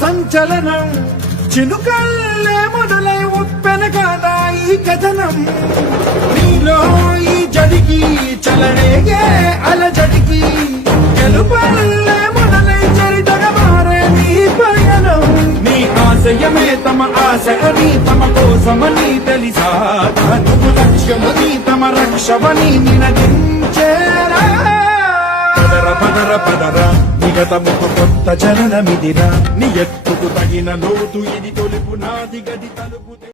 సంచలనం చినుకల్లే మొదలై ఉప్పెన కాదా ఈ కథనం నీలో ఈ జడికి చలరేగే అలజడికి గెలుపల్లే మొదలై చరితగా మారే నీ పయనం నీ ఆశయమే తమ ఆశ అని తమ కోసమని తెలిసా నువ్వు లక్ష్యమని తమ రక్షమని నినదించేరా పదర పదర నిగతముకు కొత్త చలనమిదిరా నీ ఎత్తుకు తగిన లోతు ఇది తొలుపు నాది గది తలుపు